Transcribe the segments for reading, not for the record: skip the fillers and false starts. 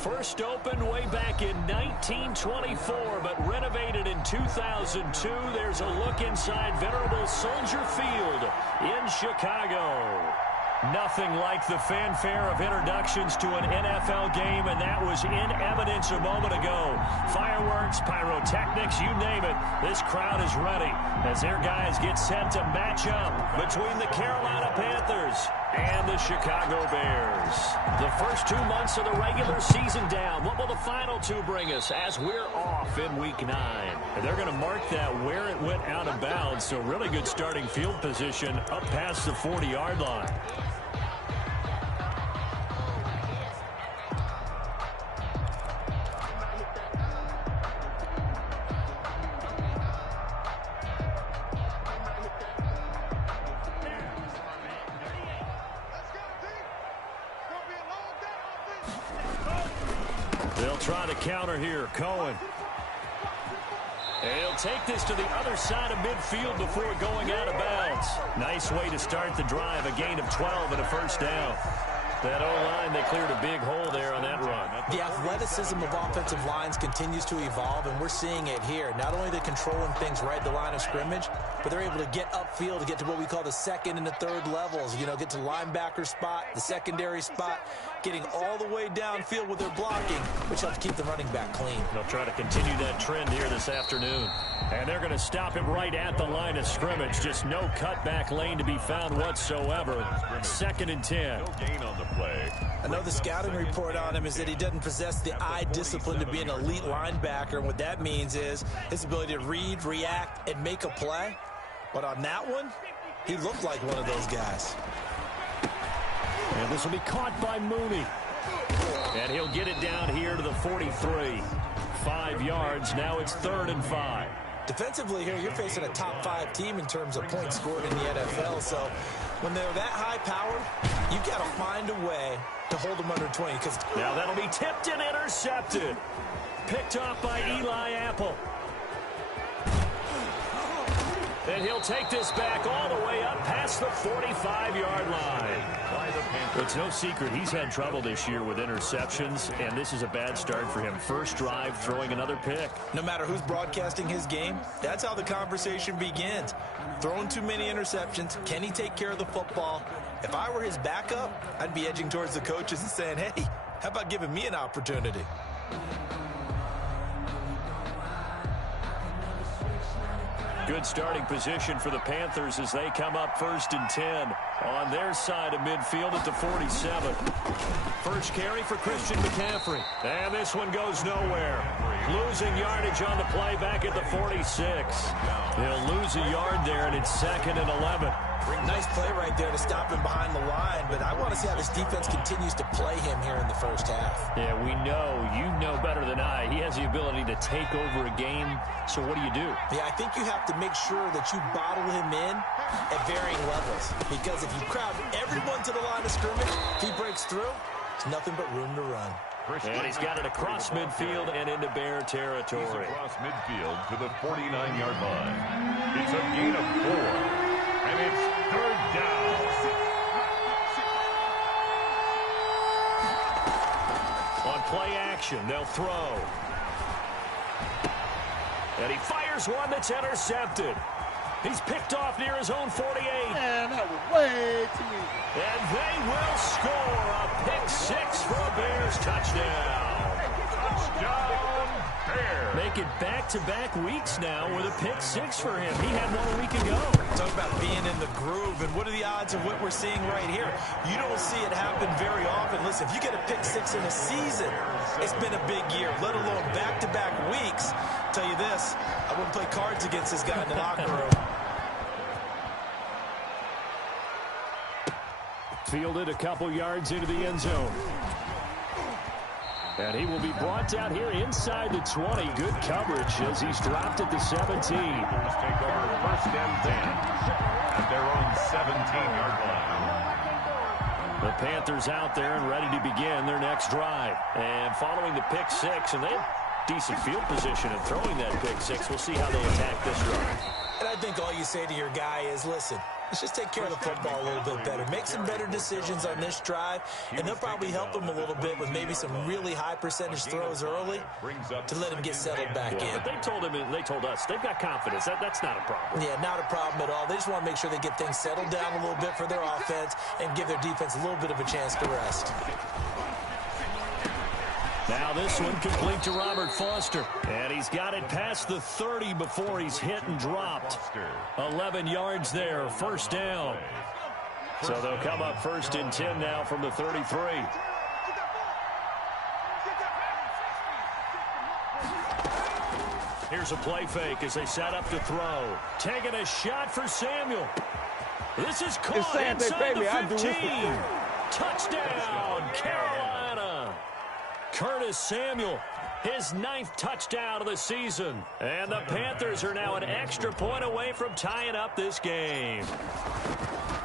First opened way back in 1924, but renovated in 2002. There's a look inside venerable Soldier Field in Chicago. Nothing like the fanfare of introductions to an NFL game, and that was in evidence a moment ago. Fireworks, pyrotechnics, you name it. This crowd is ready as their guys get set to match up between the Carolina Panthers and the Chicago Bears. The first 2 months of the regular season down. What will the final two bring us as we're off in Week 9? And they're going to mark that where it went out of bounds, so really good starting field position up past the 40-yard line. They'll try to counter here. Cohen. And he'll take this to the other side of midfield before going out of bounds. Nice way to start the drive. A gain of 12 and a first down. That O-line, they cleared a big hole there on that run. The athleticism of offensive lines continues to evolve, and we're seeing it here. Not only they're controlling things right at the line of scrimmage, but they're able to get upfield to get to what we call the second and the third levels. You know, get to linebacker spot, the secondary spot, getting all the way downfield with their blocking, which helps keep the running back clean. They'll try to continue that trend here this afternoon. And they're going to stop him right at the line of scrimmage. Just no cutback lane to be found whatsoever. Second and 10. No gain on the play. I know the scouting report on him is that he doesn't possess the eye discipline to be an elite linebacker. And what that means is his ability to read, react, and make a play. But on that one, he looked like one of those guys. And this will be caught by Mooney. And he'll get it down here to the 43. 5 yards. Now it's 3rd and 5. Defensively here, you're facing a top-5 team in terms of points scored in the NFL. So when they're that high-powered, you've got to find a way to hold them under 20. Now that'll be tipped and intercepted. Picked off by Eli Apple. And he'll take this back all the way up past the 45-yard line. It's no secret he's had trouble this year with interceptions, and this is a bad start for him. First drive, throwing another pick. No matter who's broadcasting his game, that's how the conversation begins. Throwing too many interceptions. Can he take care of the football? If I were his backup, I'd be edging towards the coaches and saying, hey, how about giving me an opportunity? Good starting position for the Panthers as they come up 1st and 10 on their side of midfield at the 47. First carry for Christian McCaffrey. And this one goes nowhere. Losing yardage on the play back at the 46. He'll lose a yard there, and it's 2nd and 11. Nice play right there to stop him behind the line, but I want to see how this defense continues to play him here in the first half. Yeah, we know, you know better than I, he has the ability to take over a game, so what do you do? Yeah, I think you have to make sure that you bottle him in at varying levels, because if you crowd everyone to the line of scrimmage, if he breaks through, there's nothing but room to run. And he's got it across midfield and into Bear territory. He's across midfield to the 49-yard line. It's a gain of 4. And it's 3rd down. On play action, they'll throw. And he fires one that's intercepted. He's picked off near his own 48. Man, that was way too easy. And they will score a pick-6 for a Bears touchdown. Touchdown, Bears. Make it back-to-back weeks now with a pick-6 for him. He had one a week ago. Talk about being in the groove, and what are the odds of what we're seeing right here? You don't see it happen very often. Listen, if you get a pick-6 in a season, it's been a big year, let alone back-to-back weeks. I'll tell you this, I wouldn't play cards against this guy in the locker room. Fielded a couple yards into the end zone. And he will be brought down here inside the 20. Good coverage as he's dropped at the 17. Take over 1st and 10 at their own 17-yard line. The Panthers out there and ready to begin their next drive. And following the pick-6, and they have decent field position and throwing that pick-6. We'll see how they attack this drive. And I think all you say to your guy is, listen, Let's just take care of the football a little bit better. Make some better decisions on this drive, and they'll probably help him a little bit with maybe some really high percentage throws early to let him get settled back in. But they told us they've got confidence. That's not a problem. Yeah, not a problem at all. They just want to make sure they get things settled down a little bit for their offense and give their defense a little bit of a chance to rest. Now this one complete to Robert Foster. And he's got it past the 30 before he's hit and dropped. 11 yards there, first down. So they'll come up first and 10 now from the 33. Here's a play fake as they set up to throw. Taking a shot for Samuel. This is caught inside the 15. Touchdown, Carolina. Curtis Samuel, his 9th touchdown of the season. And the Panthers are now an extra point away from tying up this game.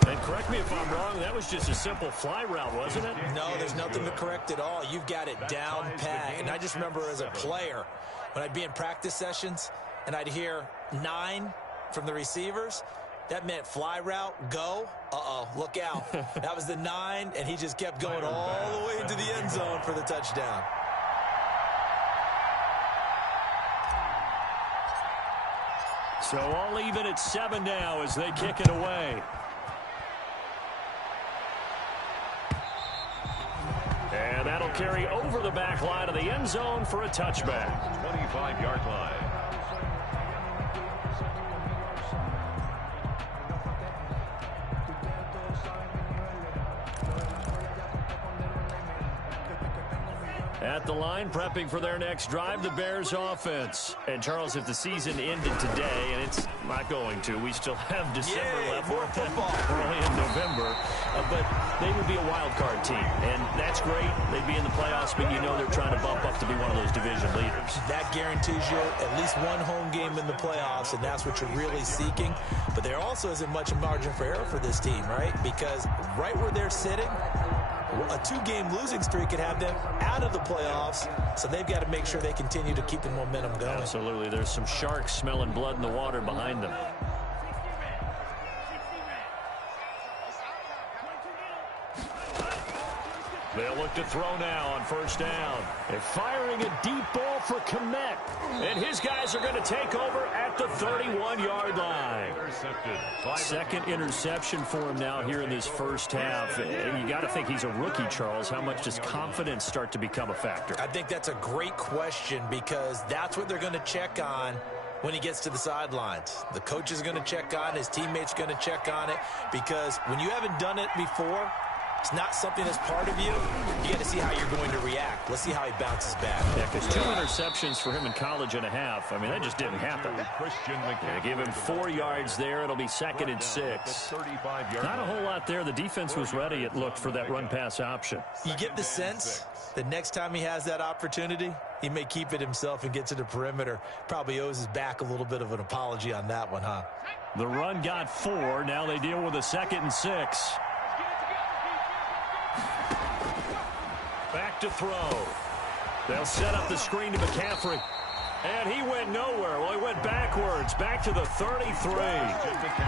And correct me if I'm wrong, that was just a simple fly route, wasn't it? No, there's nothing to correct at all. You've got it down pat. And I just remember as a player, when I'd be in practice sessions and I'd hear 9 from the receivers, that meant fly route, go. Uh-oh, look out. That was the 9, and he just kept going all the way into the end zone for the touchdown. So all even at 7 now as they kick it away. And that'll carry over the back line of the end zone for a touchback. 25-yard line. At the line, prepping for their next drive, the Bears offense. And, Charles, if the season ended today, and it's not going to, we still have December left. More football. We're only in November. But they would be a wild card team. And that's great. They'd be in the playoffs, but you know they're trying to bump up to be one of those division leaders. That guarantees you at least one home game in the playoffs, and that's what you're really seeking. But there also isn't much margin for error for this team, right? Because right where they're sitting, a 2-game losing streak could have them out of the playoffs, so they've got to make sure they continue to keep the momentum going. Absolutely. There's some sharks smelling blood in the water behind them. They'll look to throw now on first down. They're firing a deep ball for Kmet. And his guys are going to take over at the 31-yard line. Second interception for him now here in this first half. And you got to think he's a rookie, Charles. How much does confidence start to become a factor? I think that's a great question because that's what they're going to check on when he gets to the sidelines. The coach is going to check on it. His teammates are going to check on it because when you haven't done it before, it's not something that's part of you. You got to see how you're going to react. Let's see how he bounces back. Yeah, because 2 interceptions for him in college and a half. I mean, that just didn't happen. They give him 4 yards there. It'll be 2nd and 6. Not a whole lot there. The defense was ready, it looked, for that run-pass option. You get the sense that next time he has that opportunity, he may keep it himself and get to the perimeter. Probably owes his back a little bit of an apology on that one, huh? The run got 4. Now they deal with a 2nd and 6. Back to throw. They'll set up the screen to McCaffrey. And he went nowhere. Well, he went backwards, back to the 33.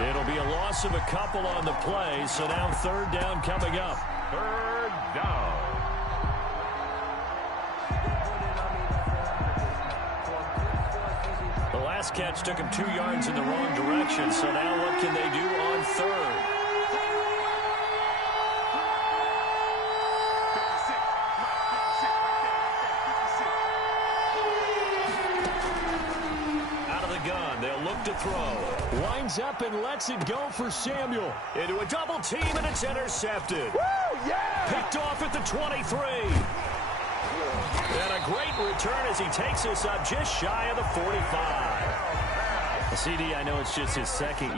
It'll be a loss of a couple on the play, so now 3rd down coming up. 3rd down. The last catch took him 2 yards in the wrong direction, so now what can they do on 3rd? To throw. Winds up and lets it go for Samuel. Into a double team, and it's intercepted. Woo, yeah! Picked off at the 23. And a great return as he takes us up just shy of the 45. CD, I know it's just his 2nd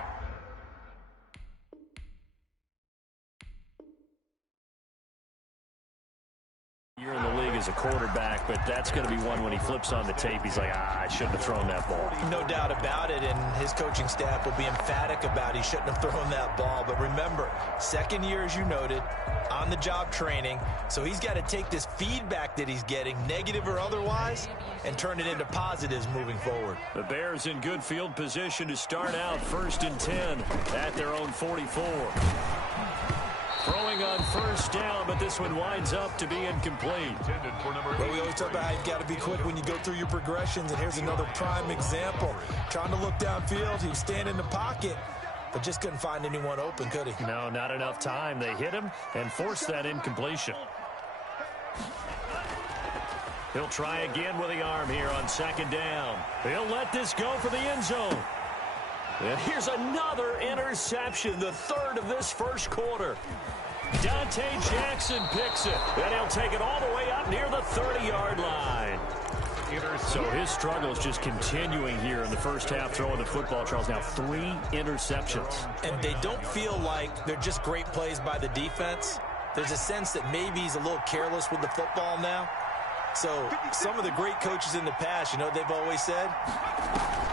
year in the league as a quarterback, but that's going to be one when he flips on the tape. He's like, I shouldn't have thrown that ball. No doubt about it, and his coaching staff will be emphatic about he shouldn't have thrown that ball. But remember, second year, as you noted, on-the-job training, so he's got to take this feedback that he's getting, negative or otherwise, and turn it into positives moving forward. The Bears in good field position to start out 1st and 10 at their own 44. Throwing on first down, but this one winds up to be incomplete. Well, we always talk about how you've got to be quick when you go through your progressions, and here's another prime example. Trying to look downfield, he was standing in the pocket, but just couldn't find anyone open, could he? No, not enough time. They hit him and forced that incompletion. He'll try again with the arm here on 2nd down. He'll let this go for the end zone. And here's another interception, the 3rd of this first quarter. Dante Jackson picks it, and he'll take it all the way up near the 30-yard line. So his struggle is just continuing here in the first half, throwing the football. Charles, now 3 interceptions. And they don't feel like they're just great plays by the defense. There's a sense that maybe he's a little careless with the football now. So some of the great coaches in the past, you know, they've always said,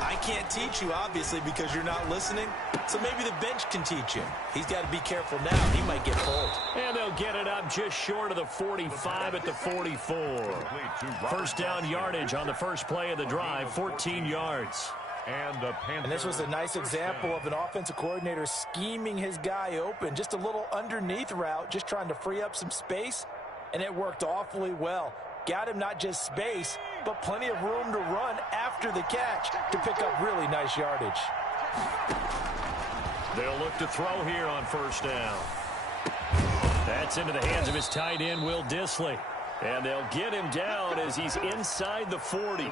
I can't teach you, obviously, because you're not listening. So maybe the bench can teach you. He's got to be careful now. He might get pulled. And they'll get it up just short of the 45 at the 44. First down yardage on the first play of the drive, 14 yards. And this was a nice example of an offensive coordinator scheming his guy open. Just a little underneath route, just trying to free up some space, and it worked awfully well. Got him not just space, but plenty of room to run after the catch to pick up really nice yardage. They'll look to throw here on first down. That's into the hands of his tight end, Will Dissly. And they'll get him down as he's inside the 40.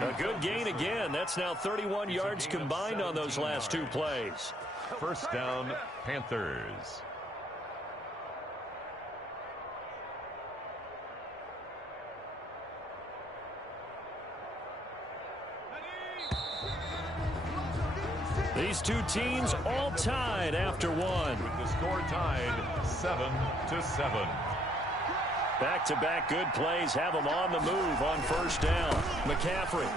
A good gain again. That's now 31 yards combined on those last 2 plays. First down, Panthers. These two teams all tied after one. With the score tied 7-7. Back-to-back good plays have them on the move on first down. McCaffrey.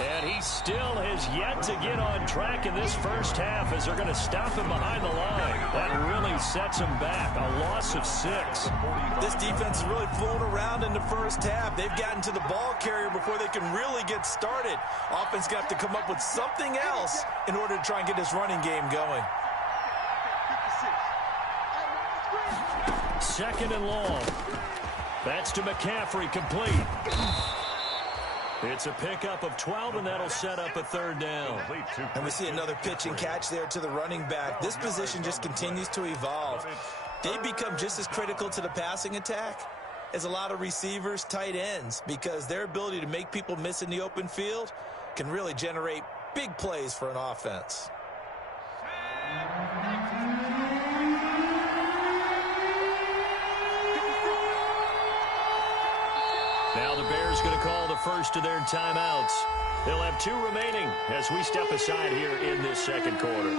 And he still has yet to get on track in this first half as they're going to stop him behind the line. That really sets him back. A loss of 6. This defense has really flown around in the first half. They've gotten to the ball carrier before they can really get started. Offense got to come up with something else in order to try and get this running game going. 2nd and long. That's to McCaffrey, complete. It's a pickup of 12, and that'll set up a 3rd down. And we see another pitch and catch there to the running back. This position just continues to evolve. They become just as critical to the passing attack as a lot of receivers, tight ends, because their ability to make people miss in the open field can really generate big plays for an offense. Now the Bears going to call the first of their timeouts. They'll have 2 remaining as we step aside here in this second quarter.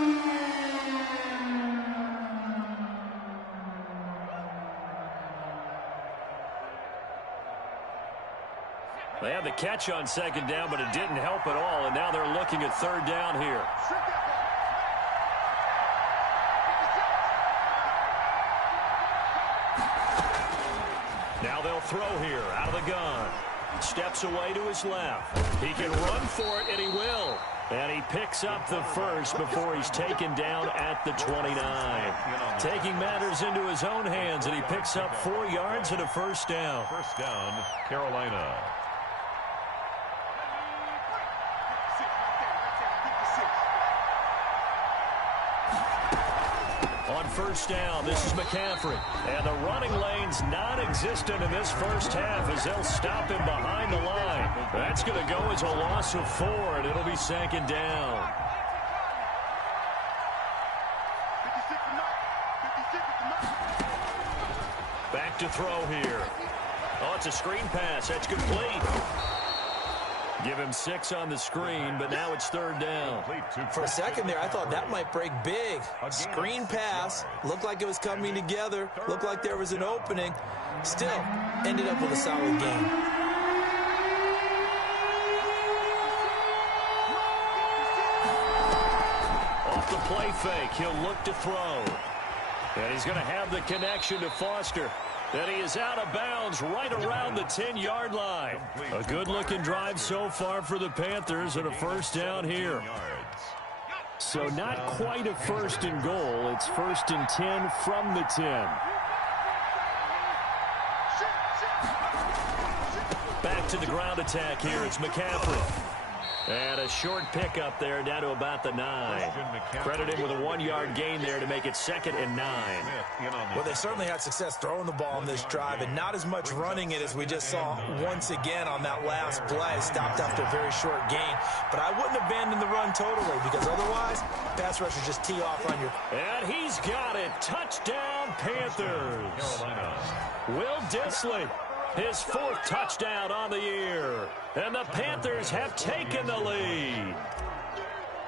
They had the catch on 2nd down, but it didn't help at all, and now they're looking at 3rd down here. Now they'll throw here out of the gun. Steps away to his left. He can run for it, and he will. And he picks up the first before he's taken down at the 29. Taking matters into his own hands, and he picks up 4 yards and a first down. First down, Carolina. On first down, this is McCaffrey. And the running lane's non-existent in this first half as they'll stop him behind the line. That's going to go as a loss of 4, and it'll be 2nd down. Back to throw here. Oh, it's a screen pass. That's complete. Give him 6 on the screen, but now it's 3rd down. For a second there, I thought that might break big. Screen pass. Looked like it was coming together. Looked like there was an opening. Still, ended up with a solid game. Off the play fake, he'll look to throw. And he's going to have the connection to Foster. And he is out of bounds right around the 10-yard line. A good-looking drive so far for the Panthers and a first down here. So not quite a 1st and goal. It's 1st and 10 from the 10. Back to the ground attack here. It's McCaffrey. And a short pickup there down to about the 9. Credit him with a 1-yard gain there to make it 2nd and 9. Well, they certainly had success throwing the ball on this drive and not as much running it as we just saw once again on that last play. Stopped after a very short gain. But I wouldn't abandon the run totally because otherwise, pass rushers just tee off on your... And he's got it. Touchdown, Panthers. Will Dissly. His 4th touchdown on the year. And the Panthers have taken the lead.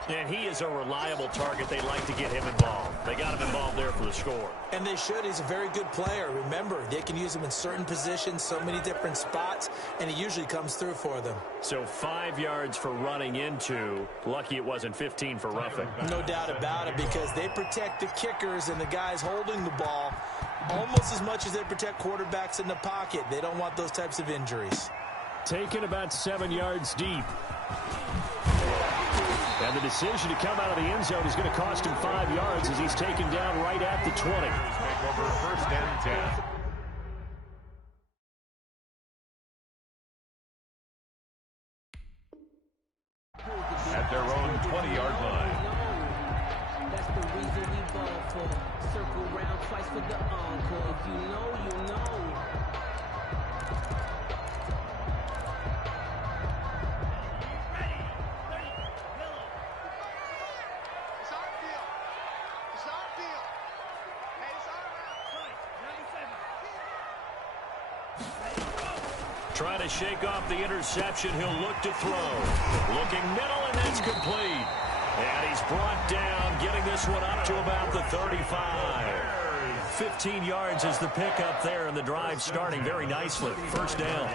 And he is a reliable target. They like to get him involved. They got him involved there for the score. And they should. He's a very good player. Remember, they can use him in certain positions, so many different spots, and he usually comes through for them. So 5 yards for running into. Lucky it wasn't 15 for roughing. No doubt about it, because they protect the kickers and the guys holding the ball almost as much as they protect quarterbacks in the pocket. They don't want those types of injuries. Taken about 7 yards deep. And the decision to come out of the end zone is going to cost him 5 yards as he's taken down right at the 20. Make over 1st and 10. At their own 20-yard line. That's the reason we ball for. Circle round twice for the encore. If you know, you know. Trying to shake off the interception. He'll look to throw. Looking middle, and that's complete. And he's brought down, getting this one up to about the 35. 15 yards is the pickup there, and the drive starting very nicely. First down.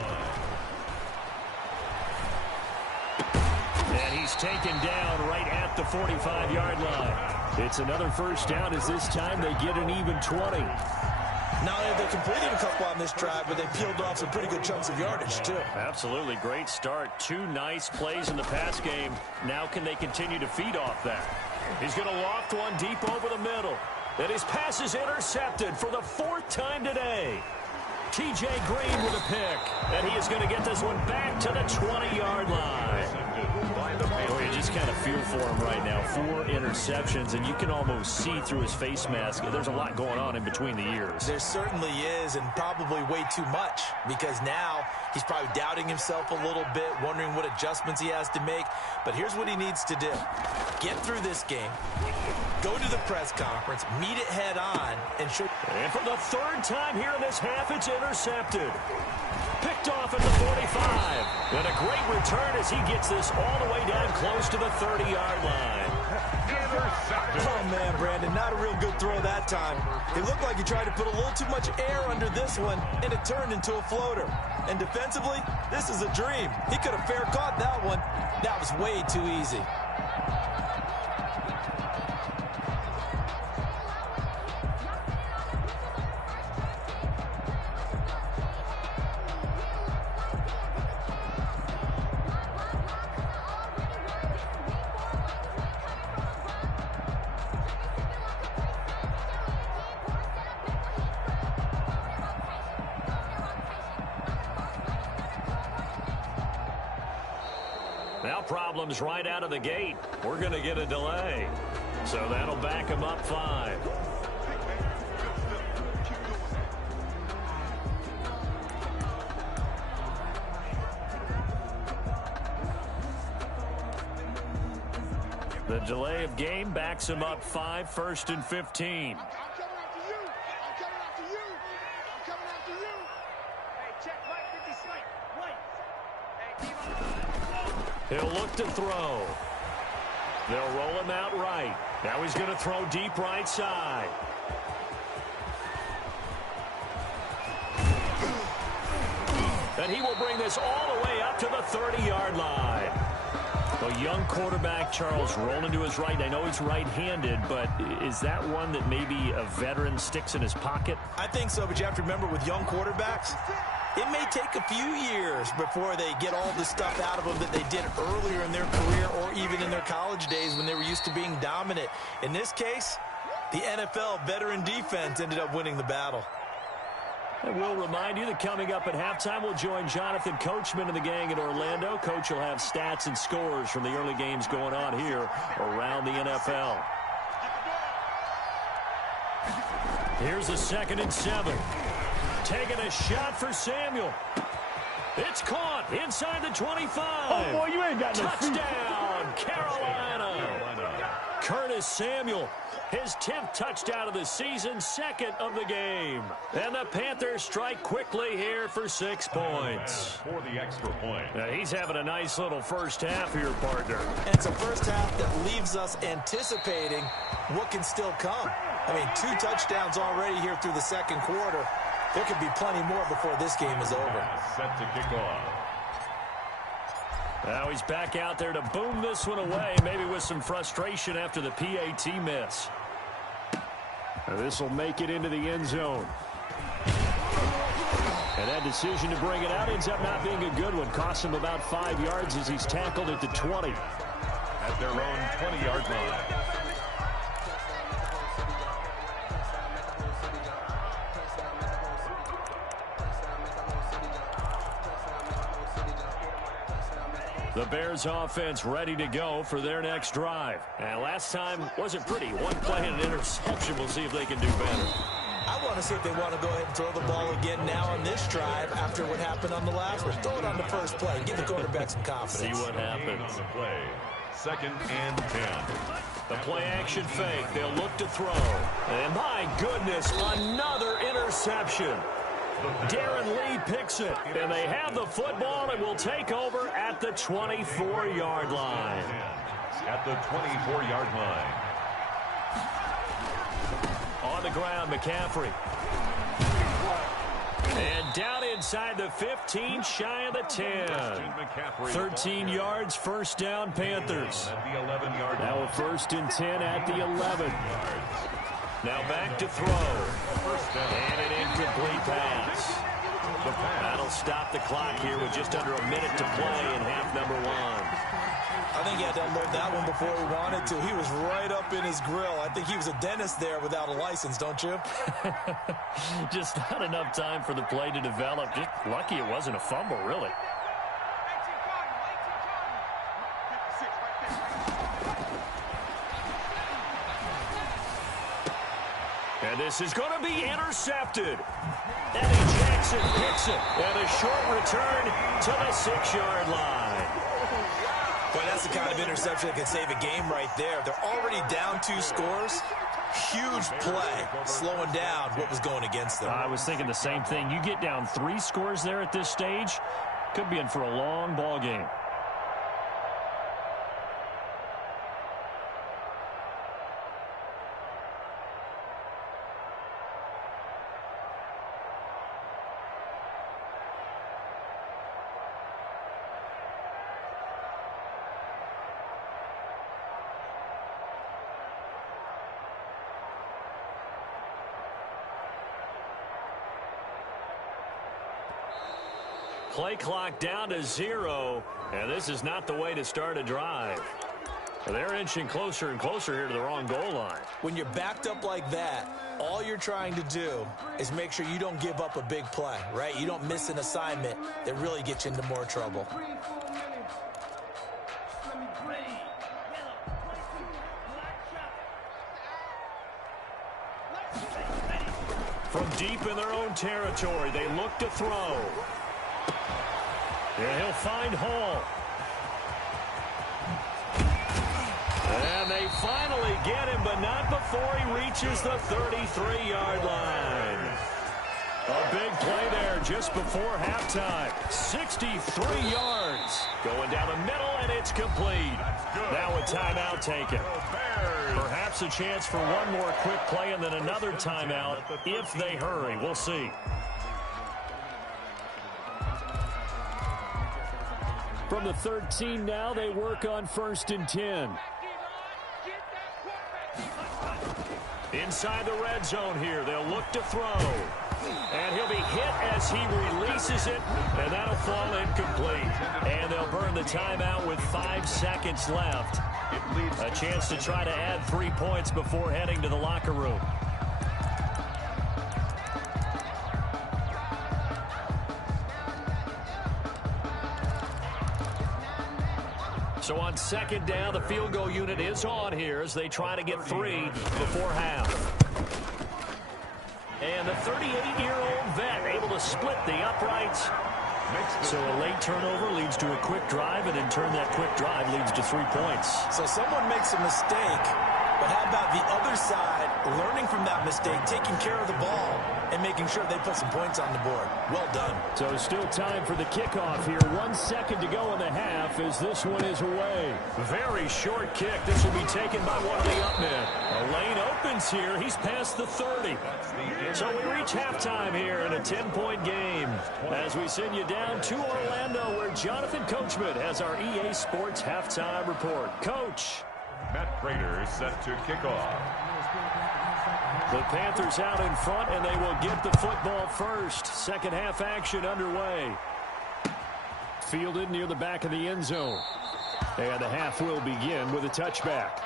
And he's taken down right at the 45-yard line. It's another first down as this time they get an even 20. Not only have they completed a couple on this drive, but they peeled off some pretty good chunks of yardage, too. Absolutely. Great start. 2 nice plays in the pass game. Now can they continue to feed off that? He's going to loft one deep over the middle. And his pass is intercepted for the 4th time today. T.J. Green with a pick. And he is going to get this one back to the 20-yard line. Boy, you just kind of feel for him right now. 4 interceptions, and you can almost see through his face mask. There's a lot going on in between the ears. There certainly is, and probably way too much, because now he's probably doubting himself a little bit, wondering what adjustments he has to make. But here's what he needs to do. Get through this game, go to the press conference, meet it head on, and show... And for the 3rd time here in this half, it's intercepted. Picked off at the 45. And a great return as he gets this all the way down close to the 30-yard line. Oh, man, Brandon, not a real good throw that time. It looked like he tried to put a little too much air under this one, and it turned into a floater. And defensively, this is a dream. He could have fair caught that one. That was way too easy. Now problems right out of the gate. We're going to get a delay. So that'll back him up 5. The delay of game backs him up 5, 1st and 15. He'll look to throw. They'll roll him out right. Now he's going to throw deep right side. And he will bring this all the way up to the 30-yard line. A young quarterback, Charles, rolling to his right. I know he's right-handed, but is that one that maybe a veteran sticks in his pocket? I think so, but you have to remember with young quarterbacks, it may take a few years before they get all the stuff out of them that they did earlier in their career or even in their college days when they were used to being dominant. In this case, the NFL veteran defense ended up winning the battle. And we'll remind you that coming up at halftime, we'll join Jonathan Coachman and the gang in Orlando. Coach will have stats and scores from the early games going on here around the NFL. Here's a 2nd and 7. Taking a shot for Samuel. It's caught inside the 25. Oh, boy, you ain't got no feet. Touchdown, Carolina. Curtis Samuel. His 10th touchdown of the season, 2nd of the game. And the Panthers strike quickly here for 6 points. For the extra point. Now, he's having a nice little first half here, partner. And it's a first half that leaves us anticipating what can still come. I mean, 2 touchdowns already here through the second quarter. There could be plenty more before this game is over. Set to kick off. Now he's back out there to boom this one away, maybe with some frustration after the PAT miss. This will make it into the end zone. And that decision to bring it out ends up not being a good one. Costs him about 5 yards as he's tackled at the 20. At their own 20-yard line. The Bears offense ready to go for their next drive. And last time wasn't pretty. One play and an interception. We'll see if they can do better. I want to see if they want to go ahead and throw the ball again now on this drive after what happened on the last one. Throw it on the first play. Give the quarterback some confidence. See what happens. On the play. 2nd and 10. The play action fake. They'll look to throw. And my goodness, another interception. Darren Lee picks it, and they have the football and will take over at the 24-yard line. At the 24-yard line. On the ground, McCaffrey. And down inside the 15, shy of the 10. 13 yards, first down, Panthers. At the 11-yard line. Now a 1st and 10 at the 11. Now back to throw. And an incomplete pass. That'll stop the clock here with just under a minute to play in half number 1. I think he had to unload that one before he wanted to. He was right up in his grill. I think he was a dentist there without a license, don't you? Just not enough time for the play to develop. Just lucky it wasn't a fumble, really. And this is going to be intercepted. Eddie Jackson picks it. And a short return to the 6-yard line. Boy, that's the kind of interception that can save a game right there. They're already down 2 scores. Huge play, slowing down what was going against them. I was thinking the same thing. You get down 3 scores there at this stage, could be in for a long ball game. Play clock down to 0, and this is not the way to start a drive. They're inching closer and closer here to the wrong goal line. When you're backed up like that, all you're trying to do is make sure you don't give up a big play, right? You don't miss an assignment that really gets you into more trouble. From deep in their own territory, they look to throw. And he'll find Hall. And they finally get him, but not before he reaches the 33-yard line. A big play there just before halftime. 63 yards. is. Going down the middle, and it's complete. Now a timeout taken. Perhaps a chance for one more quick play and then another timeout if they hurry. We'll see. From the 13 now, they work on 1st and 10. Inside the red zone here, they'll look to throw. And he'll be hit as he releases it, and that'll fall incomplete. And they'll burn the timeout with 5 seconds left. A chance to try to add 3 points before heading to the locker room. So on 2nd down, the field goal unit is on here as they try to get 3 before half. And the 38-year-old vet able to split the uprights. So a late turnover leads to a quick drive, and in turn that quick drive leads to 3 points. So someone makes a mistake, but how about the other side learning from that mistake, taking care of the ball, and making sure they put some points on the board? Well done. So still time for the kickoff here. 1 second to go in the half as this one is away. Very short kick. This will be taken by one of the up men. A lane opens here. He's past the 30. So we reach halftime here in a 10-point game as we send you down to Orlando where Jonathan Coachman has our EA Sports halftime report. Coach. Matt Prater is set to kick off. The Panthers out in front, and they will get the football first. Second half action underway. Fielded near the back of the end zone. And the half will begin with a touchback.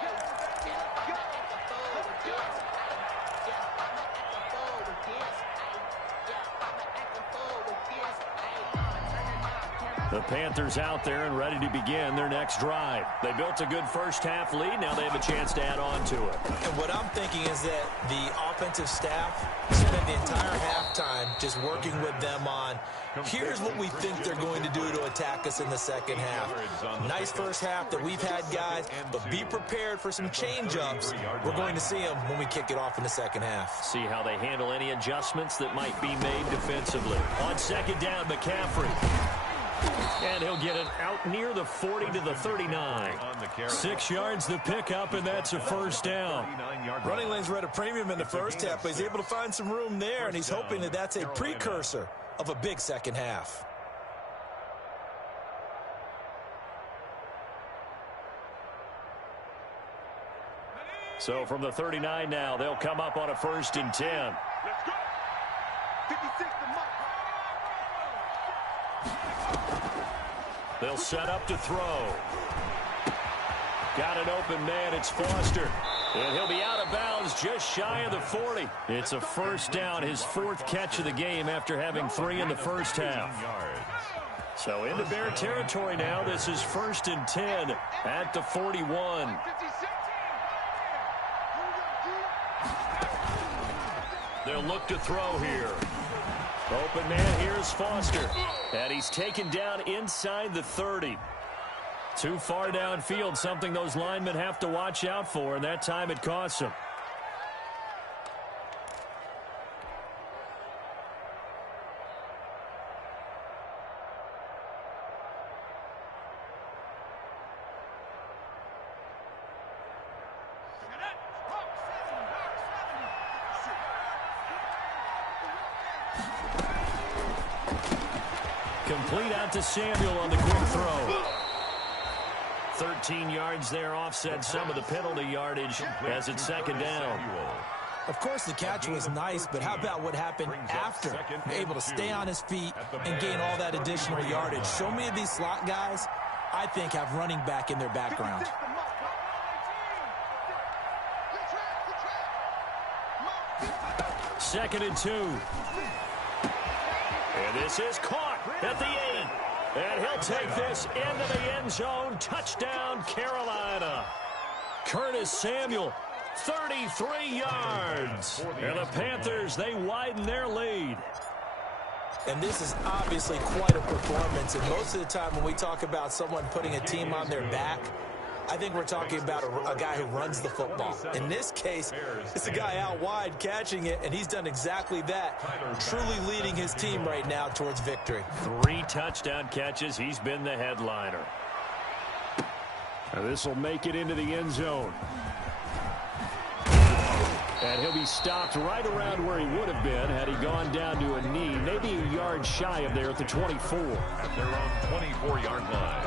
The Panthers out there and ready to begin their next drive. They built a good first half lead. Now they have a chance to add on to it. And what I'm thinking is that the offensive staff spent the entire halftime just working with them on, here's what we think they're going to do to attack us in the second half. Nice first half that we've had, guys, but be prepared for some change-ups. We're going to see them when we kick it off in the second half. See how they handle any adjustments that might be made defensively. On 2nd down, McCaffrey. And he'll get it out near the 40 to the 39. 6 yards the pickup, and that's a first down. Running lanes were at a premium in the first half, but he's able to find some room there, and he's hoping that that's a precursor of a big second half. So from the 39 now, they'll come up on a 1st and 10. Let's go. 56 to Mike. They'll set up to throw. Got an open man. It's Foster. And he'll be out of bounds just shy of the 40. It's a first down, his 4th catch of the game after having 3 in the first half. So into Bear territory now. This is 1st and 10 at the 41. They'll look to throw here. Open man, here's Foster. And he's taken down inside the 30. Too far downfield, something those linemen have to watch out for, and that time it costs them. Complete out to Samuel on the quick throw. 13 yards there, offset some of the penalty yardage as it's 2nd down. Of course, the catch was nice, but how about what happened after? Able to stay on his feet and gain all that additional yardage. So many of these slot guys, I think, have running back in their background. 2nd and 2. And this is caught at the 8. And he'll take this into the end zone. Touchdown, Carolina. Curtis Samuel, 33 yards. And the Panthers, they widen their lead. And this is obviously quite a performance. And most of the time when we talk about someone putting a team on their back, I think we're talking about a guy who runs the football. In this case, it's a guy out wide catching it, and he's done exactly that, truly leading his team right now towards victory. 3 touchdown catches. He's been the headliner. This will make it into the end zone. And he'll be stopped right around where he would have been had he gone down to a knee, maybe a yard shy of there at the 24. At their own 24-yard line.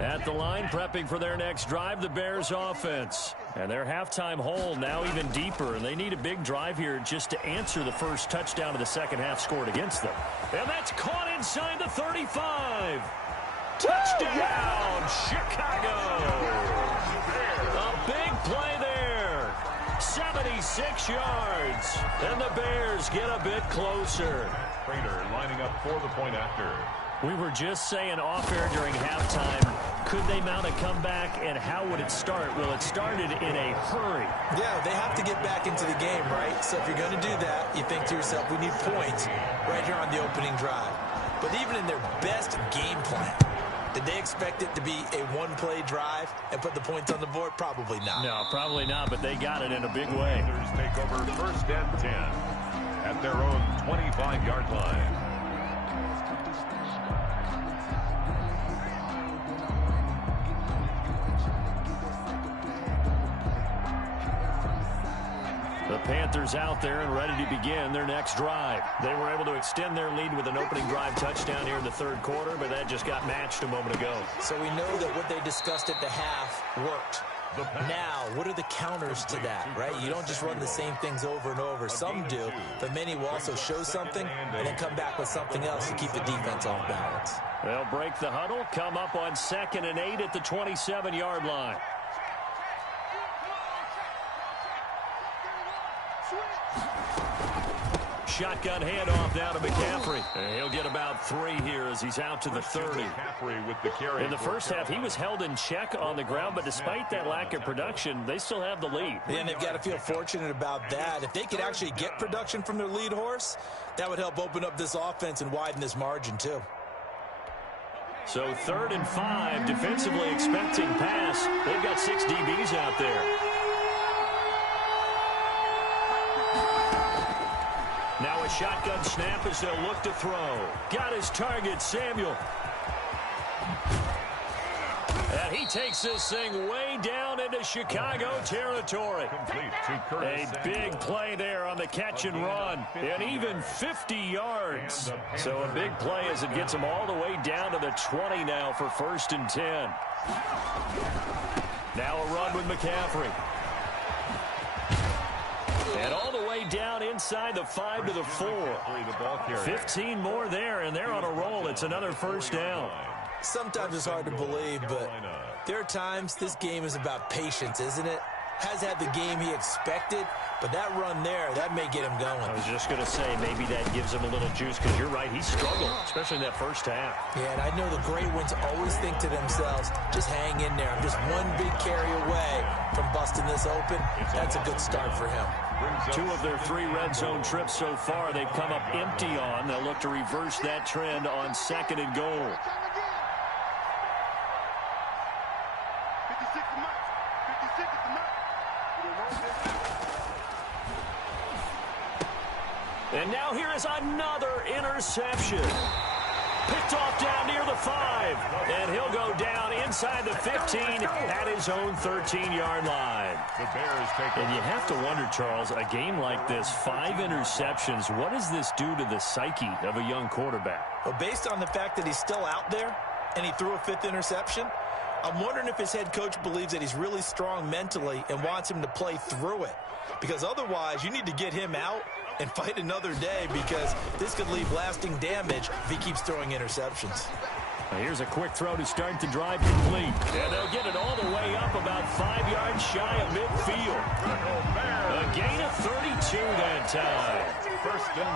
At the line, prepping for their next drive, the Bears offense. And their halftime hole now even deeper, and they need a big drive here just to answer the first touchdown of the second half scored against them. And that's caught inside the 35. Touchdown, Chicago. A big play there. 76 yards. And the Bears get a bit closer. Prater lining up for the point after. We were just saying off-air during halftime, could they mount a comeback, and how would it start? Well, it started in a hurry. Yeah, they have to get back into the game, right? So if you're going to do that, you think to yourself, we need points right here on the opening drive. But even in their best game plan, did they expect it to be a one-play drive and put the points on the board? Probably not. No, probably not, but they got it in a big way. Panthers take over first and 10 at their own 25-yard line. The Panthers out there and ready to begin their next drive. They were able to extend their lead with an opening drive touchdown here in the third quarter, but that just got matched a moment ago. So we know that what they discussed at the half worked. Now, what are the counters to that, right? You don't just run the same things over and over. Some do, but many will also show something and then come back with something else to keep the defense off balance. They'll break the huddle, come up on 2nd and 8 at the 27-yard line. Shotgun handoff now to McCaffrey. And he'll get about 3 here as he's out to the 30. In the first half, he was held in check on the ground, but despite that lack of production, they still have the lead. And they've got to feel fortunate about that. If they could actually get production from their lead horse, that would help open up this offense and widen this margin too. So 3rd and 5, defensively expecting pass. They've got 6 DBs out there. Now a shotgun snap as they'll look to throw. Got his target, Samuel. And he takes this thing way down into Chicago territory. A big play there on the catch and run. And even 50 yards. So a big play as it gets them all the way down to the 20 now for 1st and 10. Now a run with McCaffrey. And all the way down inside the 5 to the 4. 15 more there, and they're on a roll. It's another 1st down. Sometimes it's hard to believe, but there are times this game is about patience, isn't it? Has had the game he expected, but that run there, that may get him going. I was just going to say, maybe that gives him a little juice, because you're right, he struggled, especially in that first half. Yeah, and I know the great ones always think to themselves, just hang in there. I'm just one big carry away from busting this open. That's a good start for him. 2 of their 3 red zone trips so far, they've come up empty on. They'll look to reverse that trend on 2nd and goal. And now here is another interception. Picked off down near the 5. And he'll go down inside the 15 at his own 13-yard line. And you have to wonder, Charles, a game like this, 5 interceptions, what does this do to the psyche of a young quarterback? Well, based on the fact that he's still out there and he threw a 5th interception, I'm wondering if his head coach believes that he's really strong mentally and wants him to play through it. Because otherwise, you need to get him out and fight another day, because this could leave lasting damage if he keeps throwing interceptions. Here's a quick throw to start the drive complete. And they'll get it all the way up about 5 yards shy of midfield. A gain of 32 that time.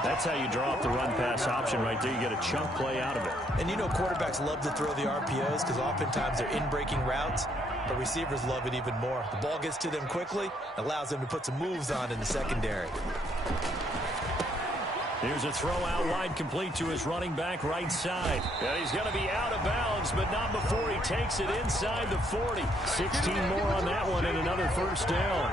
That's how you draw up the run-pass option right there. You get a chunk play out of it. And you know quarterbacks love to throw the RPOs because oftentimes they're in-breaking routes, but receivers love it even more. The ball gets to them quickly, allows them to put some moves on in the secondary. Here's a throw out wide, complete to his running back right side. And he's going to be out of bounds, but not before he takes it inside the 40. 16 more on that one and another first down.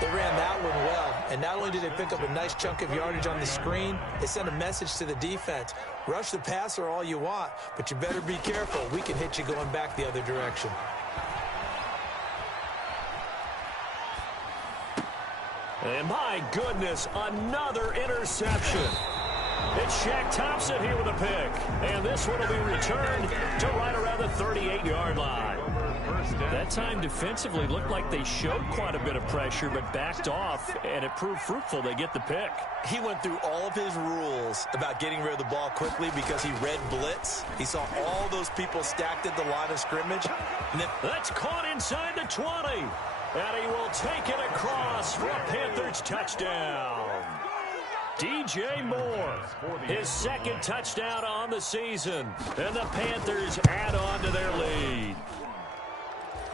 They ran that one well, and not only did they pick up a nice chunk of yardage on the screen, they sent a message to the defense. Rush the passer all you want, but you better be careful. We can hit you going back the other direction. And my goodness, another interception. It's Shaq Thompson here with a pick. And this one will be returned to right around the 38-yard line. That time defensively looked like they showed quite a bit of pressure but backed off, and it proved fruitful. They get the pick. He went through all of his rules about getting rid of the ball quickly because he read blitz. He saw all those people stacked at the line of scrimmage. And that's caught inside the 20. And he will take it across for a Panthers touchdown. DJ Moore, his second touchdown on the season. And the Panthers add on to their lead.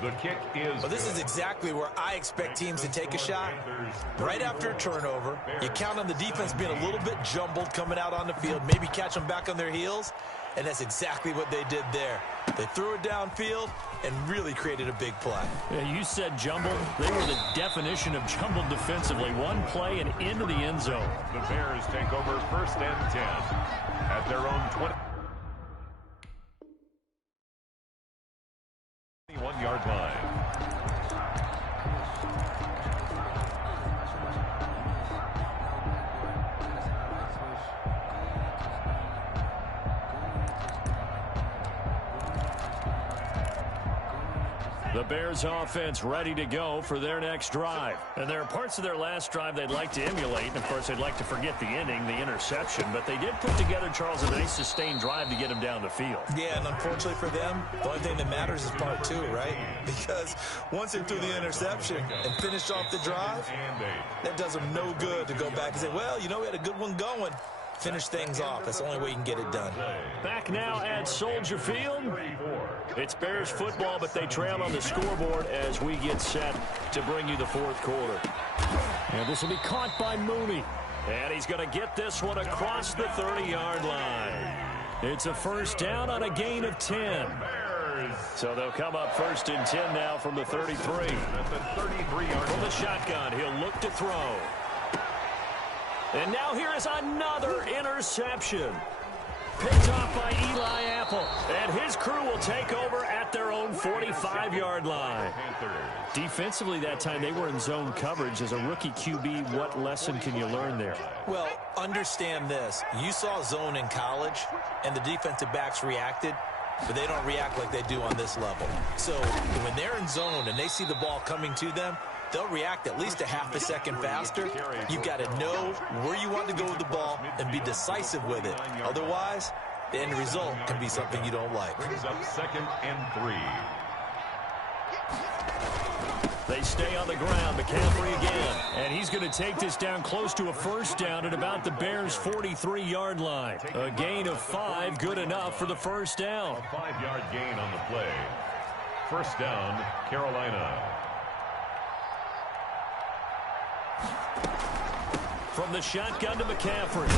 The kick is well, this is exactly where I expect teams to take a shot. Right after a turnover, you count on the defense being a little bit jumbled coming out on the field, maybe catch them back on their heels, and that's exactly what they did there. They threw it downfield and really created a big play. Yeah, you said jumbled. They were the definition of jumbled defensively. One play and into the end zone. The Bears take over 1st and 10 at their own 21-yard line. The Bears offense ready to go for their next drive. And there are parts of their last drive they'd like to emulate. And, of course, they'd like to forget the ending, the interception. But they did put together, Charles, a nice sustained drive to get him down the field. Yeah, and unfortunately for them, the only thing that matters is part 2, right? Because once they threw the interception and finished off the drive, that does them no good to go back and say, well, you know, we had a good one going. Finish things off. That's the only way you can get it done. Back now at Soldier Field. It's Bears football, but they trail on the scoreboard as we get set to bring you the fourth quarter. And this will be caught by Mooney. And he's going to get this one across the 30-yard line. It's a first down on a gain of 10. So they'll come up 1st and 10 now from the 33. From the shotgun, he'll look to throw. And now here is another interception. Picked off by Eli Apple. And his crew will take over at their own 45-yard line. Defensively that time, they were in zone coverage. As a rookie QB, what lesson can you learn there? Well, understand this. You saw zone in college, and the defensive backs reacted, but they don't react like they do on this level. So when they're in zone and they see the ball coming to them, they'll react at least a half a second faster. You've got to know where you want to go with the ball and be decisive with it. Otherwise, the end result can be something you don't like. Brings up 2nd and 3. They stay on the ground. McCaffrey again. And he's going to take this down close to a first down at about the Bears' 43-yard line. A gain of 5, good enough for the first down. A 5-yard gain on the play. First down, Carolina. From the shotgun to McCaffrey.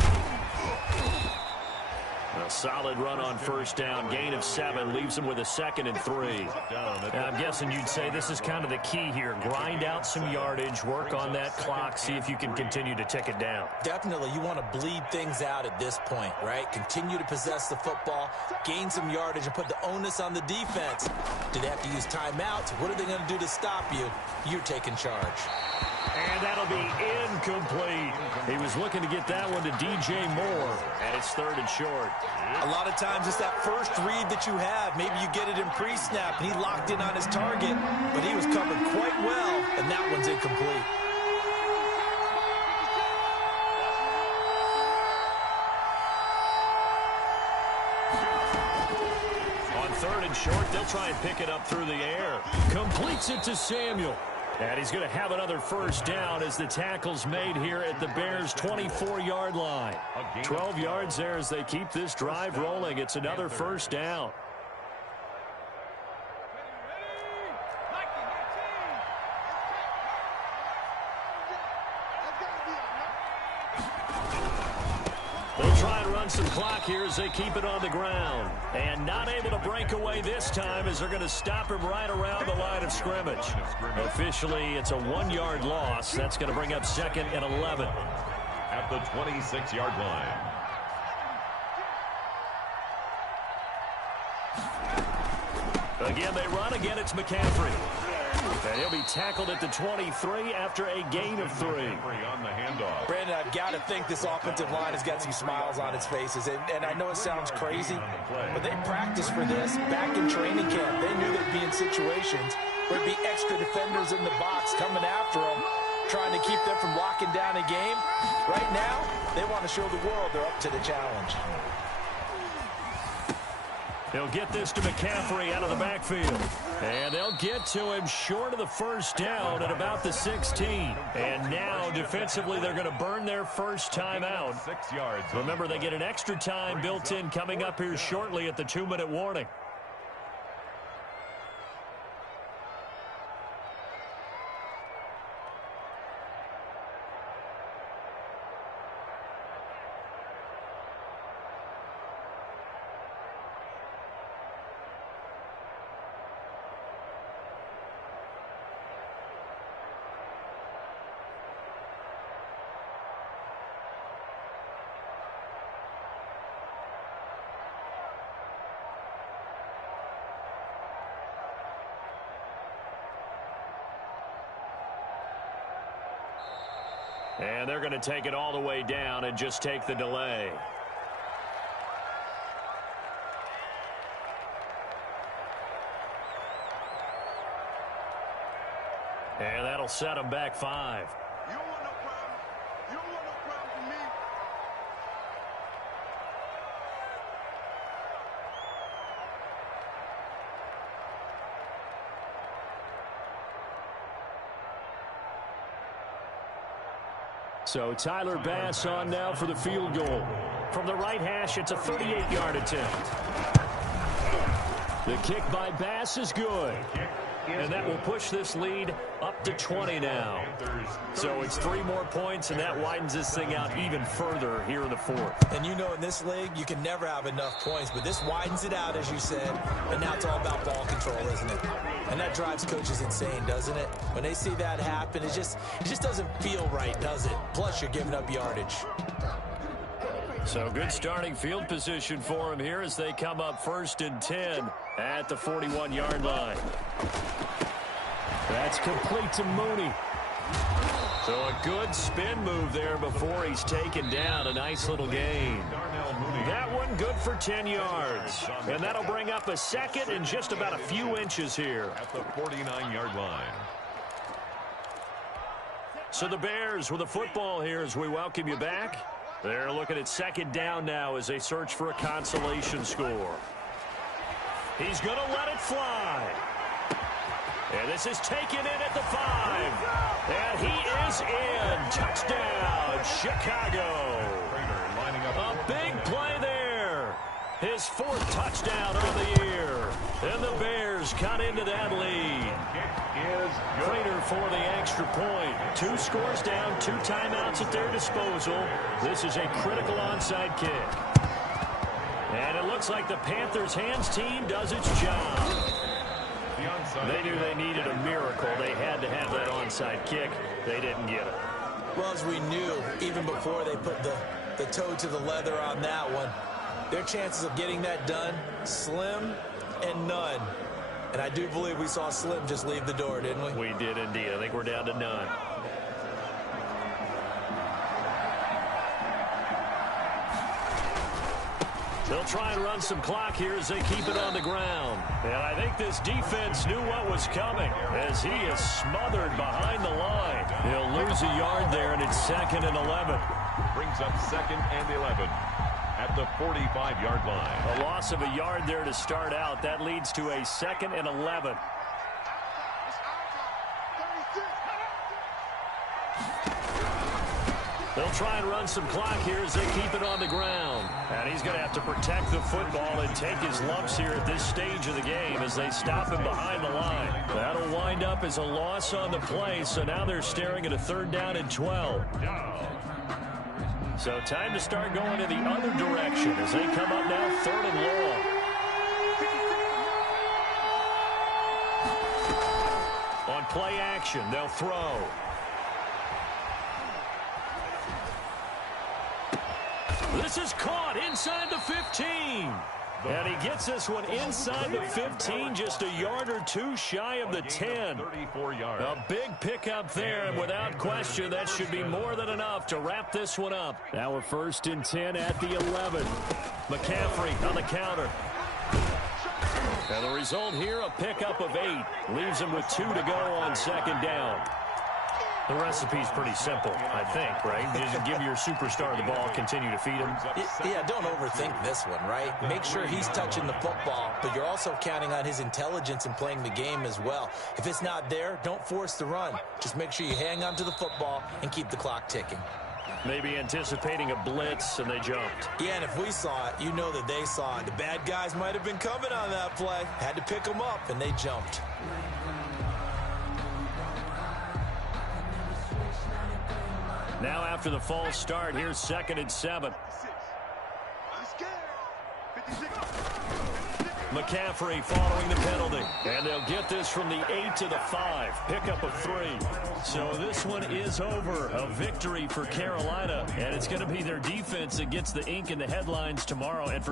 A solid run on first down. Gain of 7 leaves him with a 2nd and 3. I'm guessing you'd say this is kind of the key here. Grind out some yardage, work on that clock, see if you can continue to tick it down. Definitely, you want to bleed things out at this point, right? Continue to possess the football, gain some yardage, and put the onus on the defense. Do they have to use timeouts? What are they going to do to stop you? You're taking charge. And that'll be incomplete. He was looking to get that one to DJ Moore, and it's 3rd and short. A lot of times it's that first read that you have. Maybe you get it in pre-snap, and he locked in on his target, but he was covered quite well, and that one's incomplete. On 3rd and short, they'll try and pick it up through the air. Completes it to Samuel. And he's going to have another first down as the tackle's made here at the Bears' 24-yard line. 12 yards there as they keep this drive rolling. It's another first down. They'll try and run some clock here as they keep it on the ground. And not able to break away this time as they're going to stop him right around the line of scrimmage. Officially, it's a 1-yard loss. That's going to bring up 2nd and 11. At the 26-yard line. Again, they run. Again, it's McCaffrey. And he'll be tackled at the 23 after a gain of 3. On the handoff. Brandon, I've got to think this offensive line has got some smiles on its faces. And I know it sounds crazy, but they practiced for this back in training camp. They knew they'd be in situations where there'd be extra defenders in the box coming after them, trying to keep them from locking down a game. Right now, they want to show the world they're up to the challenge. They'll get this to McCaffrey out of the backfield. And they'll get to him short of the first down at about the 16. And now, defensively, they're going to burn their first time out. 6 yards. Remember, they get an extra time built in coming up here shortly at the 2-minute warning. And they're going to take it all the way down and just take the delay. And that'll set them back 5. You don't want no problem. You don't want no problem from me. So Tyler Bass on now for the field goal. From the right hash, it's a 38-yard attempt. The kick by Bass is good. And that will push this lead up to 20 now. So it's 3 more points, and that widens this thing out even further here in the 4th. And you know, in this league, you can never have enough points, but this widens it out, as you said, and now it's all about ball control, isn't it? And that drives coaches insane, doesn't it? When they see that happen, it just doesn't feel right, does it? Plus, you're giving up yardage. So good starting field position for him here as they come up 1st and 10 at the 41-yard line. That's complete to Mooney. So a good spin move there before he's taken down. A nice little gain. That one good for 10 yards. And that'll bring up a 2nd and just about a few inches here. At the 49-yard line. So the Bears with the football here as we welcome you back. They're looking at 2nd down now as they search for a consolation score. He's going to let it fly. And this is taken in at the 5. And he is in. Touchdown, Chicago. A big play there. His 4th touchdown on the year. And the Bears cut into that lead. Prater for the extra point. 2 scores down, 2 timeouts at their disposal. This is a critical onside kick. And it looks like the Panthers' hands team does its job. They knew they needed a miracle. They had to have that onside kick. They didn't get it. Well, as we knew, even before they put the toe to the leather on that one, their chances of getting that done, slim and none. And I do believe we saw Slim just leave the door, didn't we? We did indeed. I think we're down to none. They'll try and run some clock here as they keep it on the ground. And I think this defense knew what was coming as he is smothered behind the line. He'll lose a yard there, and it's 2nd and 11. Brings up 2nd and 11 at the 45-yard line. A loss of a yard there to start out. That leads to a 2nd and 11. They'll try and run some clock here as they keep it on the ground. And he's going to have to protect the football and take his lumps here at this stage of the game as they stop him behind the line. That'll wind up as a loss on the play, so now they're staring at a 3rd down and 12. So time to start going in the other direction as they come up now 3rd and long. On play action, they'll throw. This is caught inside the 15. And he gets this one inside the 15, just a yard or two shy of the 10. 34 yards. A big pickup there, and without question, that should be more than enough to wrap this one up. Now we're 1st and 10 at the 11. McCaffrey on the counter. And the result here, a pickup of 8. Leaves him with 2 to go on 2nd down. The recipe's pretty simple, I think, right? Just give your superstar the ball, continue to feed him. Yeah, don't overthink this one, right? Make sure he's touching the football, but you're also counting on his intelligence in playing the game as well. If it's not there, don't force the run. Just make sure you hang on to the football and keep the clock ticking. Maybe anticipating a blitz, and they jumped. Yeah, and if we saw it, you know that they saw it. The bad guys might have been coming on that play. Had to pick them up, and they jumped. Now after the false start, here's 2nd and 7. McCaffrey following the penalty. And they'll get this from the 8 to the 5. Pickup of 3. So this one is over. A victory for Carolina. And it's going to be their defense that gets the ink in the headlines tomorrow. And for